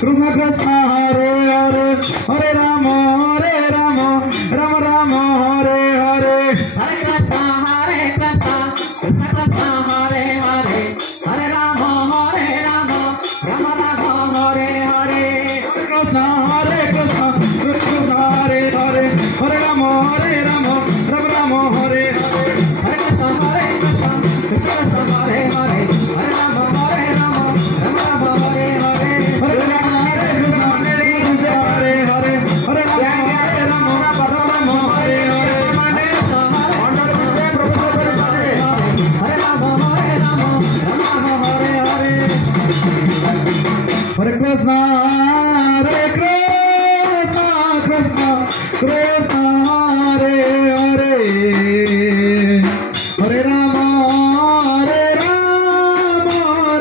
Krishna Krishna Hare Hare Hare Ram Ram Ram Hare Hare Hare Krishna Krishna Krishna Hare Hare Hare Ram Ram Hare Hare Krishna Krishna Krishna Hare Hare Hare Ram Ram Hare Hare Hare Krishna Krishna Krishna Hare Hare Hare Ram Hare Hare Hare Ram Hare Krishna Hare Hare Hare Ram Hare Hare Hare Krishna Hare Krishna Krishna Krishna Hare Hare Hare Ram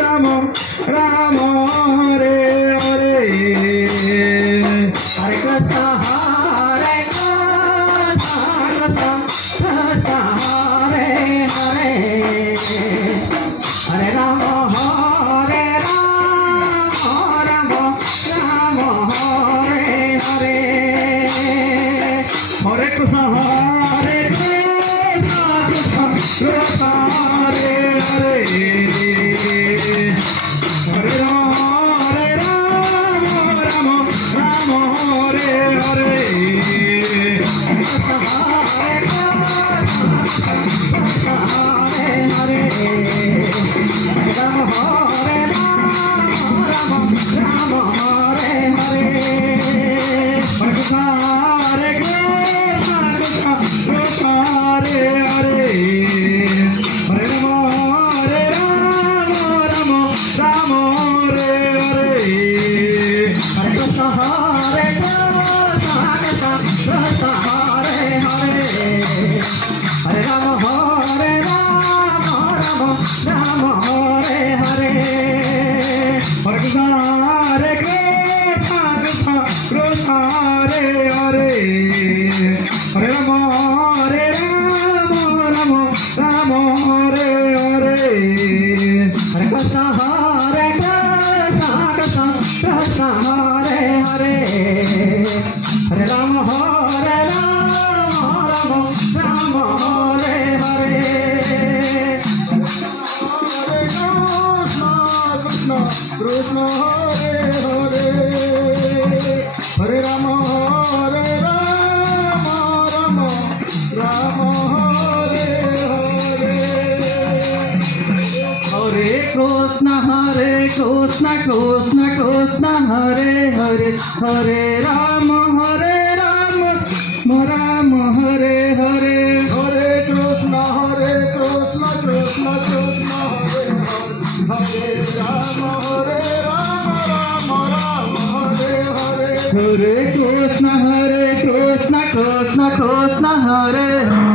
Ram Ram Hare Hare Hare Krishna Hare Krishna Krishna Hare Hare Hare Ram Ram Hare Hare Hare Krishna Hare Krishna Krishna Hare Hare Hare Ram Ram Hare Hare Hare Krishna Krishna Hare Hare Hare Ram Ram Hare Hare Hare Krishna Hare Krishna Hare Hare Hare Ram Ram Hare Hare Hare Krishna Hare Krishna Krishna Hare Hare Hare Ram Ram Hare Hare Hare Krishna Hare Krishna Krishna Hare Hare Hare Ram Ram Hare Hare Krishna Hare Hare Hare Ram Ram Hare Hare Hare Krishna Krishna Krishna Hare Hare Hare Ram Ram Hare Hare Hare Krishna Krishna Krishna Hare Hare Ram Hare Hare Hare Krishna Krishna Krishna Hare Hare